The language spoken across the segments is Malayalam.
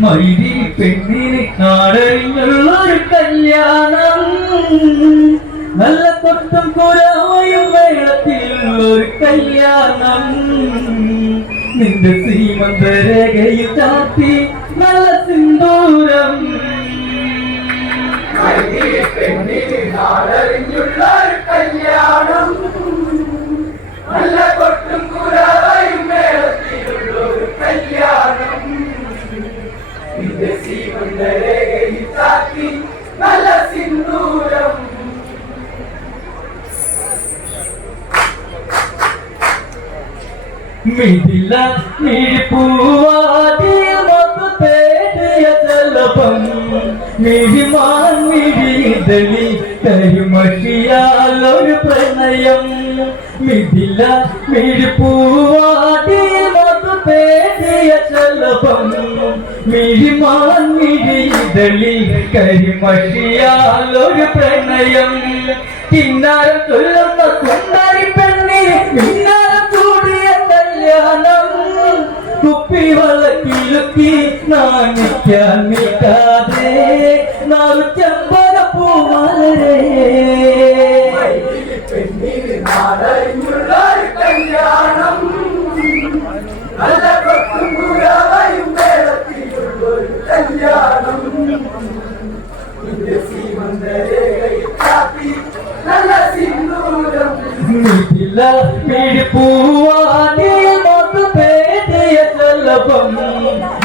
മൈരി പെണ്ണിനെ നാടറിഞ്ഞുള്ളൊരു കല്യാണം. നല്ല കൊട്ടും കുരാവയും വേളത്തിലുള്ളൊരു കല്യാണം. നിന്റെ സീമന്തരകയിൽ ചാത്തി നല്ല സിന്ദൂരം. കല്യാണം. നല്ല കൊട്ടും കുരായും മേളത്തിലുള്ളൊരു കല്യാണം നിന്റെ സീമന്തരേഖയിൽ ചാത്തി നല്ല സിന്ദൂരം മിഥില മിഴിപ്പൂവാതിൽ മൊത്ത തേടിയ ചെലപ്പം മിഴിമാൻ മിഴിതലി കരിമഷിയാലൊരു പ്രണയം. മിഥില മിഴിപ്പൂവാതിൽ മൊത്ത തേടിയ ചെലപ്പം മിഴിമാൻ മിഴിതലി കരിമഷിയാലൊരു പ്രണയം. കിന്നാരം ചൊല്ലുന്ന കുപ്പി വളക്കിലുക്കി നാണിക്കാൻ നിൽക്കാതെ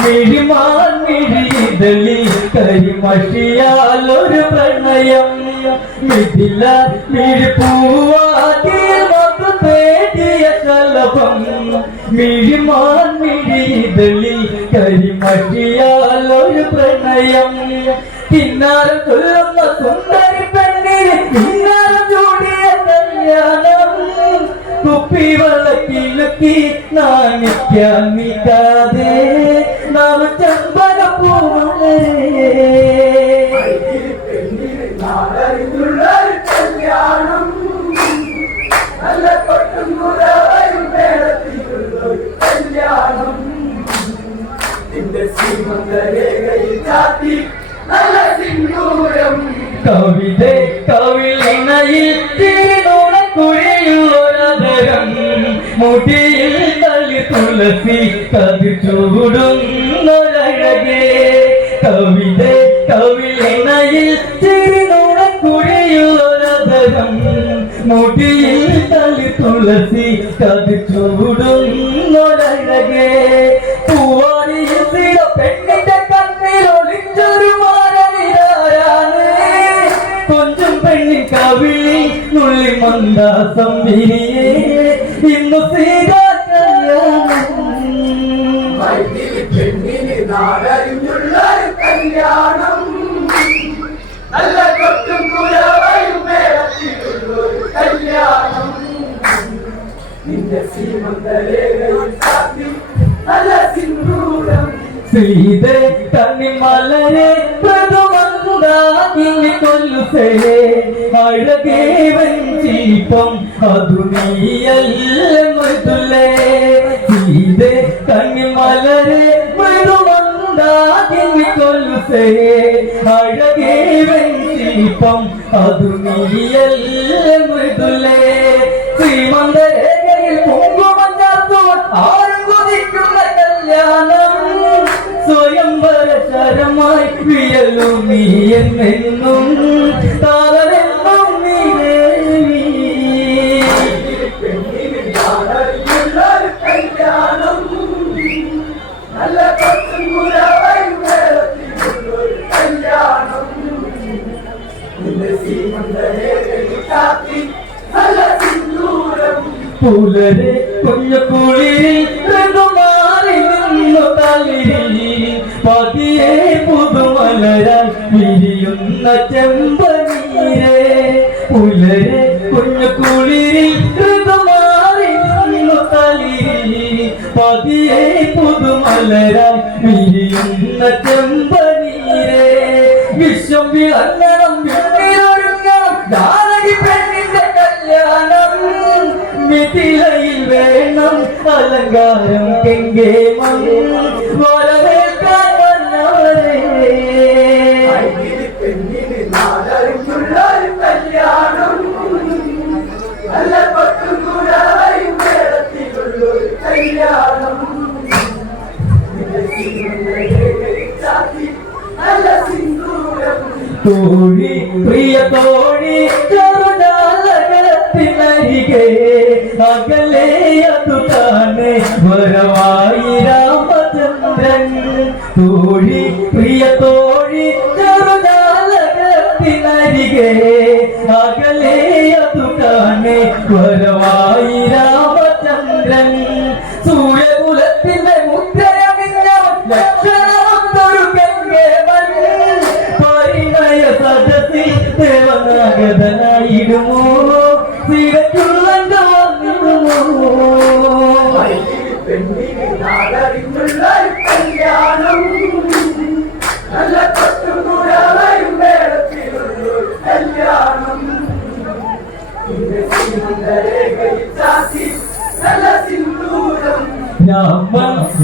മിഴിമാൻ മിഴിതലി കരിമഷിയാലൊരു പ്രണയം. മിഥില മിഴിപ്പൂവാനേ മൊത്ത പേടിയ ചെലപ്പം മിഴിമാൻ മിഴിതലി കരിമഷിയാലൊരു പ്രണയം. കിന്നാരം കൊല്ലുന്ന സുന്ദരി പെണ്ണിൽ കിന്നാരം ചൂടിയ കല്യാണം. കുപ്പി വെള്ളത്തിലുക്കി നാണിക്കാൻ നിൽക്കാതെ മുടിയിൽ തള്ളി തുളസി കവി ചൂടുന്നൊരഴകേ. കവിത കവിളിണയിൽ ചെറുനോടക്കുഴയുള്ളതരം മുടിയിൽ തള്ളി തുളസി കവി ചൂടുന്നൊരഴകേ. പൂവാരിയിൽ സ്ഥിര പെണ്ണിന്റെ കണ്ണിൽ ഒളിച്ചൊരു മാരനിരായാണ് കൊഞ്ചും പെണ്ണിൻ കവിളി നുള്ളി മന്ദാസം വിരിയേ. ഇന്നു കല്യാണം നല്ല കല്യാണം നിന്റെ നല്ല സിന്ദൂരം സീത കണ്ണിമലരെ പ്രഥമന്ദാകിനി കൊല്ലുസേ അഴകേ വഞ്ചിപ്പം അതു നീയല്ല മൃദുലേ സീത കണ്ണിമലരെ മൃദുമന്ദാകിനി കൊല്ലുസേ അഴകേ വഞ്ചിപ്പം അതു നീയല്ല മൃദുലേ ശ്രീമന്തരേഖയിൽ വിയലു നീ എന്നെന്നും താരനെന്നും നീ ദേവി പെണ്ണിന് നാടറിഞ്ഞുള്ളൊരു പുതുമലരാൻ വിരിയുന്ന ചെമ്പനീരെ പുലരെ കുഞ്ഞു കുളിരിൽ പതിയെ പുതുമലരാൽ വിരിയുന്ന ചെമ്പനീരെ വിശ്വം വിളങ്ങണം വിണ്ണിലൊഴുങ്ങണം പെണ്ണിന്റെ കല്യാണം മിഥിലയിൽ വേണം അലങ്കാരം കെങ്കേമം വരവേൽക്കാൻ തോഴി പ്രിയ തോഴി ചെറുജാലകത്തിനരികെ അകലെ അതുതാണ് വരവായി രാമചന്ദ്രൻ. തോഴി പ്രിയ തോഴി ചെറുജാലകത്തിനരികെ അകലെ അതുതാണ് വരവായി രാമചന്ദ്രൻ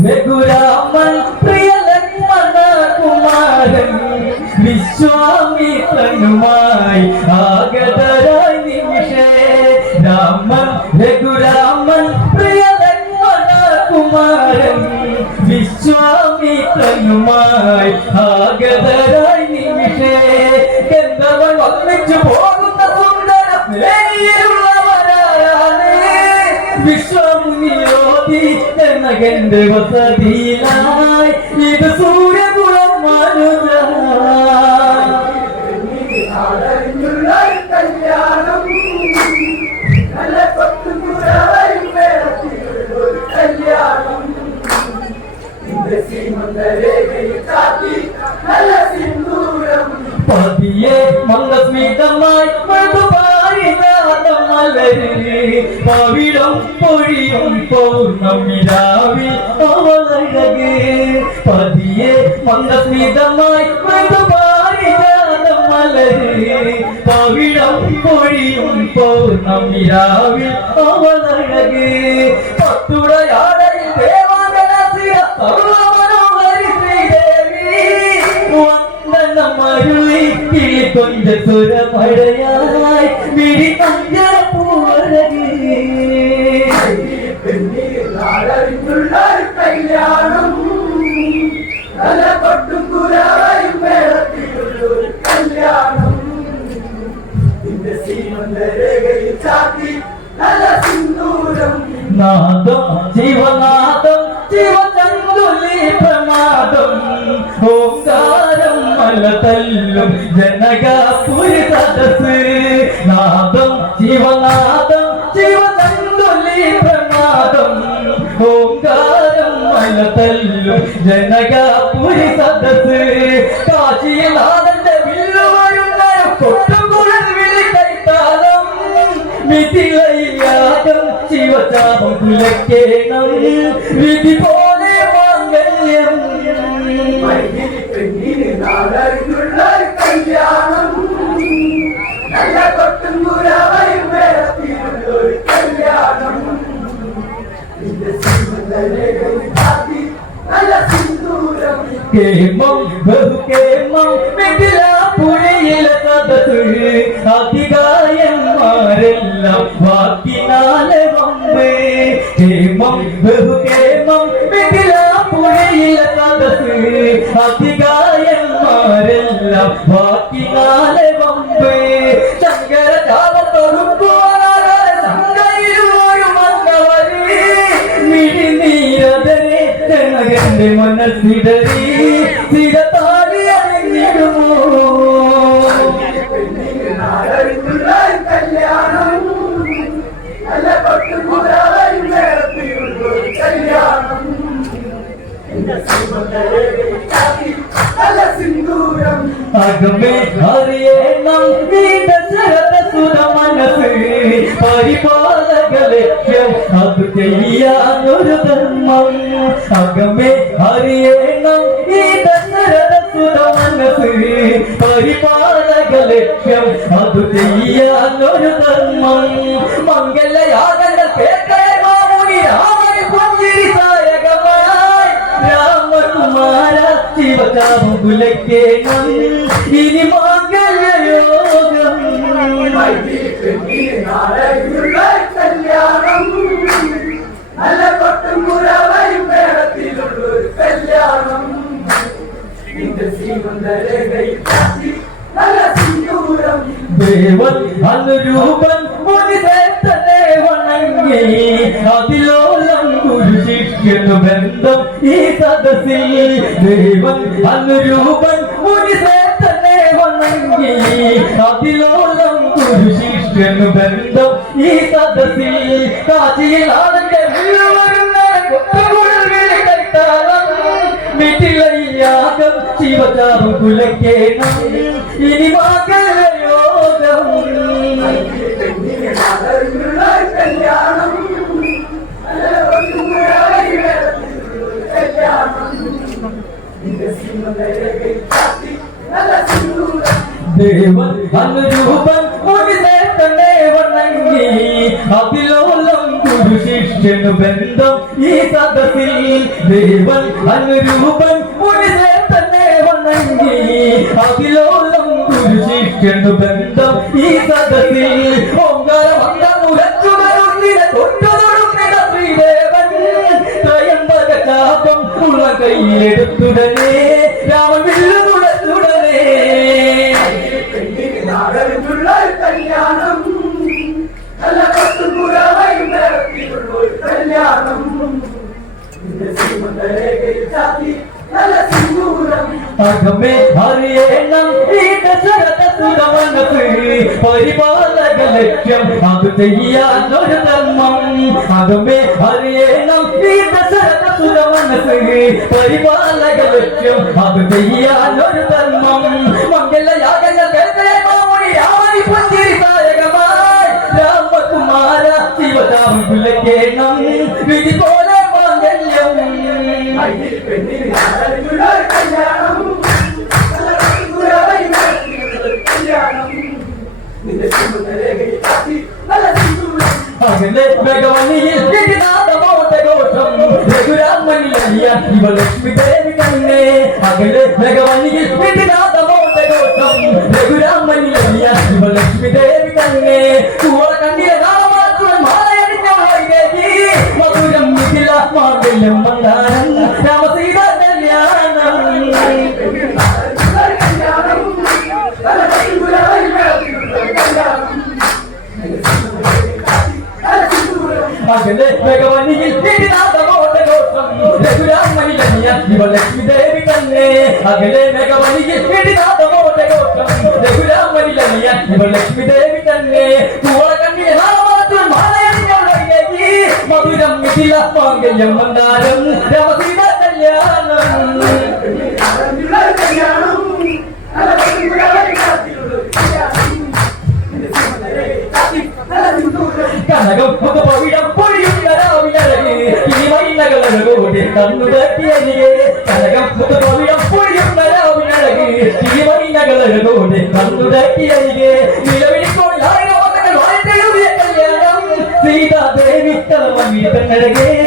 രഘുരാമൻ പ്രിയ ലക്ഷ്മണ കുമാരൻ വിശ്വാമിത്രനുമായി ആഗതരായി നിമിഷേ. രാമൻ രഘുരാമൻ പ്രിയ ലക്ഷ്മണ കുമാരൻ വിശ്വാമിത്രനുമായി ആഗതരായി നിമിഷേ. എന്തവൻ ജനകന്റെ വസതിയിലായി ഇത് സൂര്യകുളം കല്യാണം നല്ല വേളത്തിലുള്ളൊരു കല്യാണം പതിയെ മന്ദസ്മിതമായി മലരി പവിടം പൊഴിയും പൗർണമിരാവിൽ അവളഴക്. പതിയെ മന്ദസ്മിതമായി മലരി. പവിടം പൊഴിയും പൗർണമിരാവിൽ അവളഴക്. പത്തുടയാടയിൽ ദേവാലയ സർവമനോഹരി ശ്രീദേവി വന്ദനമരുളി കിളി കൊഞ്ച സുരമഴയായി മിഴി നാദം ജീവനാദം ജീവചന്തുലി പ്രമാദം ഓങ്കാരം മല തല്ലും ജനകപുരി നാദം ജീവനാദം ജീവചന്തുലി പ്രമാദം ഓങ്കാരം മല തല്ലും ജനകപുരി സദസ് കാശിനാഥന്റെ കുലക്കേണം വിധി പോലെ മാംഗല്യം. പെണ്ണിന് നാടറിഞ്ഞുള്ള കല്യാണം. നല്ല കൊട്ടുകൂടായും വേളത്തിലുള്ളൊരു കല്യാണം. നല്ല സിന്ദൂരം കേമം ബഹുകേമം മിഥിലാപുരിയിലെ സദസ് അധികായന്മാരെല്ലാം വാക്കിനാലെ കേമം ബഹുകേമം മിഥിലാപുരിയിലെ സദസ് അധികായന്മാരെല്ലാം വാക്കിനാലെ വമ്പേ ശങ്കര മനസ്സിടറി സ്ഥിരത്താടി അകമേ അറിയണം നീ ദശരഥ സുര മനസ്സ് പരിപാലക ലക്ഷ്യം അത് ചെയ്യാനൊരു ധർമ്മം. അകമേ അറിയണം ഈ ദശരഥ സുര മനസ്സ് പരിപാലക ലക്ഷ്യം അത് ചെയ്യാനൊരു ധർമ്മം മംഗലയാഗങ്ങൾ കുലയ്ക്കേണം ഇനി മംഗളയോഗം കല്യാണം നല്ല കൊട്ടും കുറവായി മേളത്തിലുള്ളൊരു കല്യാണം. ദേവൻ അനുരൂപൻ വണങ്ങി അതിലോലം ബന്ധം ഈ സദസ്സിൽ. ദൈവം അനുരൂപൻ ഗുരു ശിഷ്യനു ബന്ധം ഈ സദസ്സിൽ. കാശിയിൽ ശിവചാറും കുലക്കേണം. ഇനി മകളയോഗം പെണ്ണിനെ മലരുള്ള കല്യാണം നല്ല പെണ്ണുങ്ങളായി വേറൊരു കല്യാണം നിന്റെ ശ്രീമന്തരേഖയിൽ ചാത്തി നല്ല സിന്ദൂരം ദേവൻ അനുരൂപൻ മുനിതേത്തനെ വണങ്ങി അതിലോലം ഗുരു ശിഷ്യനു ബന്ധം ഈ സദസ്സിൽ ദേവൻ അനുരൂപൻ മുനിതേത്തനെ വണങ്ങി അതിലോലം ഗുരു ശിഷ്യനു ബന്ധം ഈ സദസ്സിൽ ഓങ്കാര മുരച്ചുമരുന്നിന തൊട്ടുതൊടുന്നിന ശ്രീദേവൻ ത്രയംബക ചാപം ഉള്ള അകമേ അറിയണം ഈ ദശരഥ സുരമനസ് പരിപാലക ലക്ഷ്യം. അത് ചെയ്യാനൊരു ധർമ്മം. അകമേ അറിയണം ഈ ദശരഥ സുരമനസ് പരിപാലക ലക്ഷ്യം. അത് ചെയ്യാനൊരു ധർമ്മം. മംഗലയാഗങ്ങൾ രാമനി പുഞ്ചിരി നായകമായി രാമകുമാര ശിവതാം കുലക്കേണം വിധി പോലെ മാംഗല്യം. പെണ്ണിന് ఉత్తగమని ఎల్లిడి నాదమ ఉత్తగోటం రఘురామని అయ్య ఇవ లక్ష్మి దేవి కన్నే. అగలే నగమని ఎల్లిడి నాదమ ఉత్తగోటం రఘురామని అయ్య ఇవ లక్ష్మి దేవి కన్నే. ഇവ ലക്ഷ്മി ദേവി തന്നെ കൂള കണ്ണിലെ നാമമാറ്റുവാൻ മാലയണിഞ്ഞവളായി മധുരം മിഥില മാംഗല്യം മന്ദാരം രമസീത കല്യാണം കല്യാണം നല്ല പത്തുപുറമായി നിരത്തിയുള്ള ഒരു കല്യാണം നിന്റെ ശ്രീമന്തരേഖയിൽ ചാത്തി നല്ല സിന്ദൂരം കനകം മുഖപവിടം പൊഴിയുന്ന രാവിലഴക് ഇനി വൈനകളഴകോടെ பெண்ணழகே